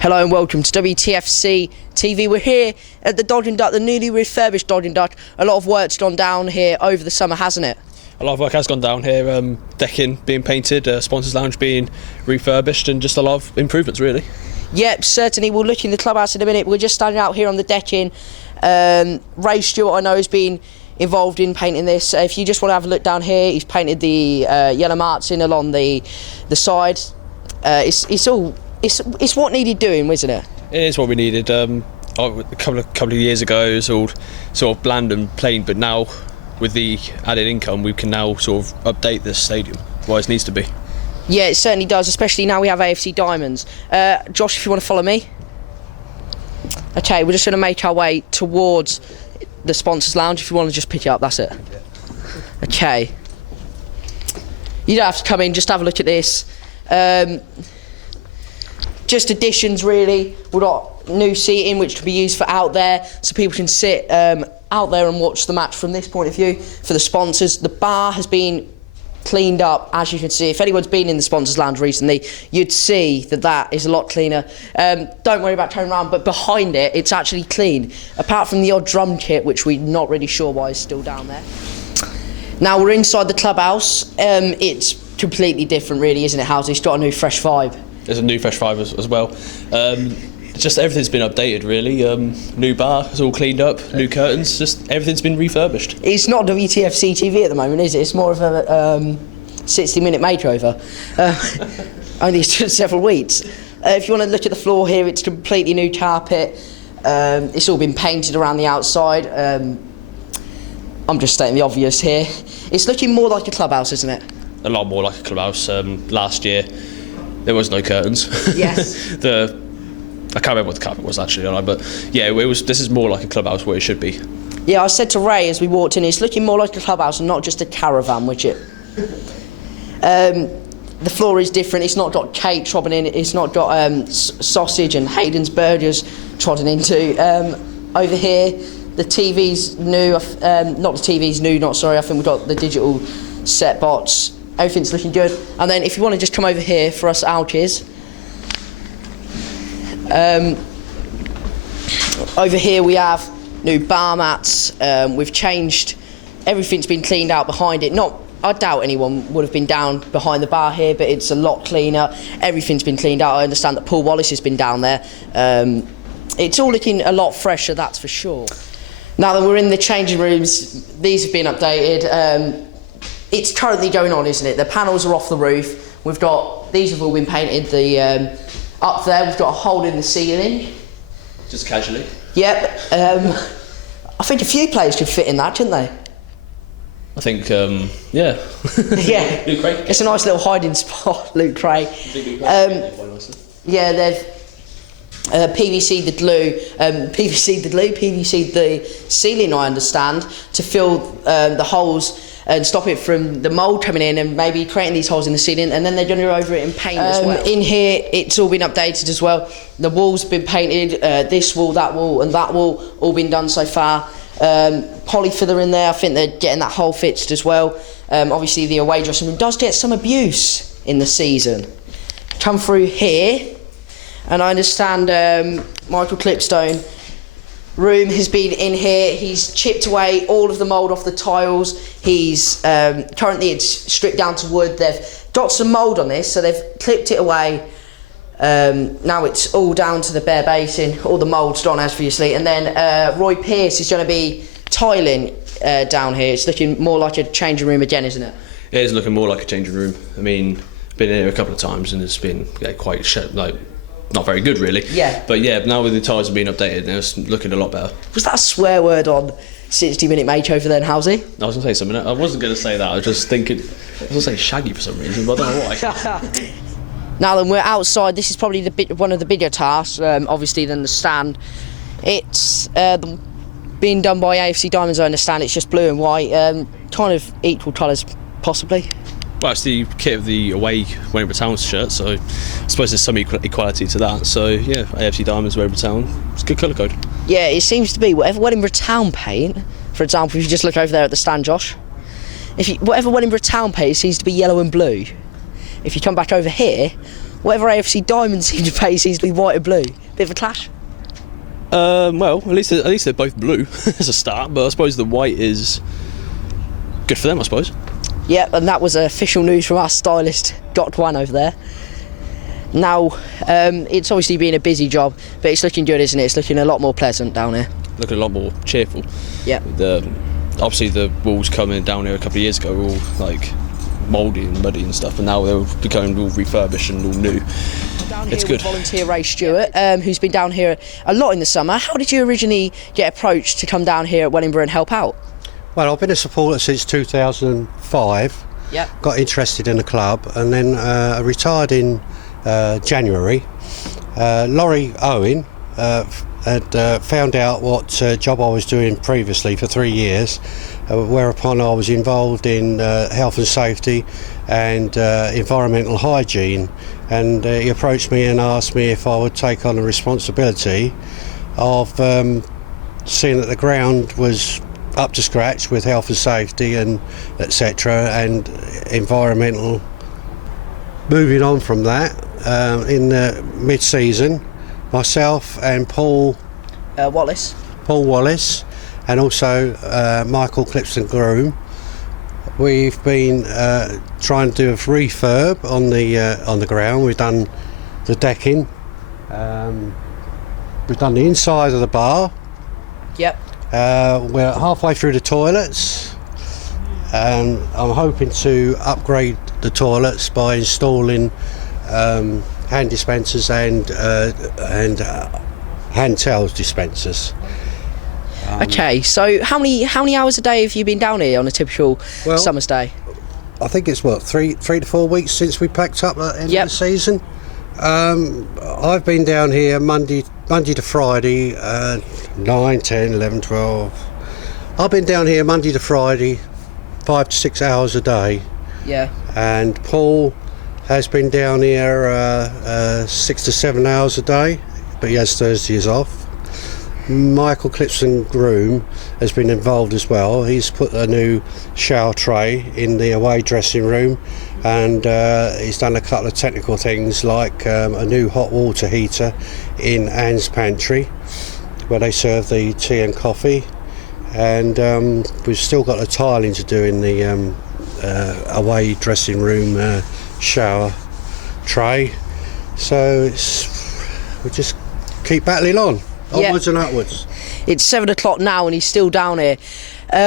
Hello and welcome to WTFC TV. We're here at the Dodge and Duck, the newly refurbished Dodge and Duck. A lot of work's gone down here over the summer, hasn't it? A lot of work has gone down here, decking being painted, sponsors lounge being refurbished, and just a lot of improvements really. Yep, certainly. We'll look in the clubhouse in a minute. We're just standing out here on the decking. Ray Stewart, I know, has been involved in painting this. If you just want to have a look down here, he's painted the yellow marks in along the side. It's what needed doing, isn't it? It is what we needed. A couple of years ago, it was all sort of bland and plain, but now with the added income, we can now sort of update this stadium where it needs to be. Yeah, it certainly does, especially now we have AFC Diamonds. Josh, if you want to follow me. Okay, we're just going to make our way towards the sponsors lounge. If you want to just pick it up, that's it. Okay. You don't have to come in, just have a look at this. Just additions really. We've got new seating which can be used for out there, so people can sit out there and watch the match from this point of view. For the sponsors, the bar has been cleaned up, as you can see. If anyone's been in the sponsors lounge recently, you'd see that is a lot cleaner. Don't worry about turning around, but behind it, it's actually clean, apart from the odd drum kit, which we're not really sure why is still down there. Now we're inside the clubhouse. It's completely different really, isn't it, Housey? It's got a new fresh vibe. There's a new fresh vibe as well. Just everything's been updated really. New bar, it's all cleaned up, new curtains, just everything's been refurbished. It's not WTFC TV at the moment, is it? It's more of a 60-minute makeover. Only several weeks. If you want to look at the floor here, it's completely new carpet. It's all been painted around the outside. I'm just stating the obvious here. It's looking more like a clubhouse, isn't it? A lot more like a clubhouse. Last year there was no curtains. Yes. I can't remember what the carpet was actually, but yeah, it was. This is more like a clubhouse where it should be. Yeah, I said to Ray as we walked in, it's looking more like a clubhouse and not just a caravan, which it. The floor is different. It's not got cake trodden in. It's not got sausage and Hayden's burgers trodden into. Over here, the TV's new. Not the TV's new. Not sorry. I think we've got the digital set bots. Everything's looking good. And then if you want to just come over here for us ouches. Over here we have new bar mats. We've changed. Everything's been cleaned out behind it. I doubt anyone would have been down behind the bar here, but it's a lot cleaner. Everything's been cleaned out. I understand that Paul Wallace has been down there. It's all looking a lot fresher, that's for sure. Now that we're in the changing rooms, these have been updated. It's currently going on, isn't it? The panels are off the roof. These have all been painted. Up there we've got a hole in the ceiling. Just casually? Yep. I think a few players could fit in that, couldn't they? I think, yeah. Yeah. Luke Craig. It's a nice little hiding spot, Luke Craig. Yeah, they've PVC'd the glue, PVC'd the ceiling, I understand, to fill the holes and stop it from the mould coming in and maybe creating these holes in the ceiling, and then they're going to go over it in paint as well. In here, it's all been updated as well. The walls have been painted, this wall, that wall, and that wall, all been done so far. Polyfiller in there, I think they're getting that hole fixed as well. Obviously, the away dressing room does get some abuse in the season. Come through here, and I understand Michael Clipstone room has been in here. He's chipped away all of the mould off the tiles. He's currently it's stripped down to wood. They've got some mould on this, so they've clipped it away. Now it's all down to the bare basin. All the mould's gone, obviously. And then Roy Pearce is going to be tiling down here. It's looking more like a changing room again, isn't it? It is looking more like a changing room. I mean, been in here a couple of times and it's been quite not very good really. Yeah. But yeah, now with the tiles being updated, it's looking a lot better. Was that a swear word on 60-minute makeover then, Housey? I was going to say something. I wasn't going to say that. I was just thinking. I was going to say shaggy for some reason, but I don't know why. Now then, we're outside. This is probably one of the bigger tasks, obviously, than the stand. It's being done by AFC Diamonds, I understand. It's just blue and white, kind of equal colours, possibly. Well, it's the kit of the away Wellingborough Town shirt, so I suppose there's some equality to that. So yeah, AFC Diamonds, Wellingborough Town, it's a good colour code. Yeah, it seems to be. Whatever Wellingborough Town paint, for example, if you just look over there at the stand, Josh, whatever Wellingborough Town paint seems to be yellow and blue. If you come back over here, Whatever AFC Diamond seem to pay seems to be white and blue. Bit of a clash. Well, at least they're both blue as a start, but I suppose the white is good for them, I suppose. Yep, and that was official news from our stylist, Dot One over there. Now, it's obviously been a busy job, but it's looking good, isn't it? It's looking a lot more pleasant down here. Looking a lot more cheerful. Yep. Obviously the walls coming down here a couple of years ago were all like mouldy and muddy and stuff, and now they're becoming all refurbished and all new. Down here It's good. with volunteer Ray Stewart, who's been down here a lot in the summer. How did you originally get approached to come down here at Wellingborough and help out? Well, I've been a supporter since 2005. Yep. Got interested in the club, and then I retired in January. Laurie Owen had found out what job I was doing previously for 3 years, whereupon I was involved in health and safety and environmental hygiene, and he approached me and asked me if I would take on the responsibility of seeing that the ground was up to scratch with health and safety and etc. and environmental. Moving on from that, in the mid-season, myself and Paul Wallace. and also Michael Clipson Groom, we've been trying to do a refurb on the ground. We've done the decking, we've done the inside of the bar. Yep. We're halfway through the toilets, and I'm hoping to upgrade the toilets by installing hand dispensers and hand towel dispensers. Okay, so how many hours a day have you been down here on a typical summer's day? I think it's what, three to 4 weeks since we packed up at the end of the season. I've been down here Monday to Friday, 9, 10, 11, 12. I've been down here Monday to Friday, 5 to 6 hours a day. Yeah. And Paul has been down here 6 to 7 hours a day, but he has Thursdays off. Michael Clipson Groom has been involved as well. He's put a new shower tray in the away dressing room, and he's done a couple of technical things like a new hot water heater in Anne's pantry where they serve the tea and coffee, and we've still got the tiling to do in the away dressing room shower tray. So we just keep battling on. Onwards and upwards. It's 7 o'clock now and he's still down here.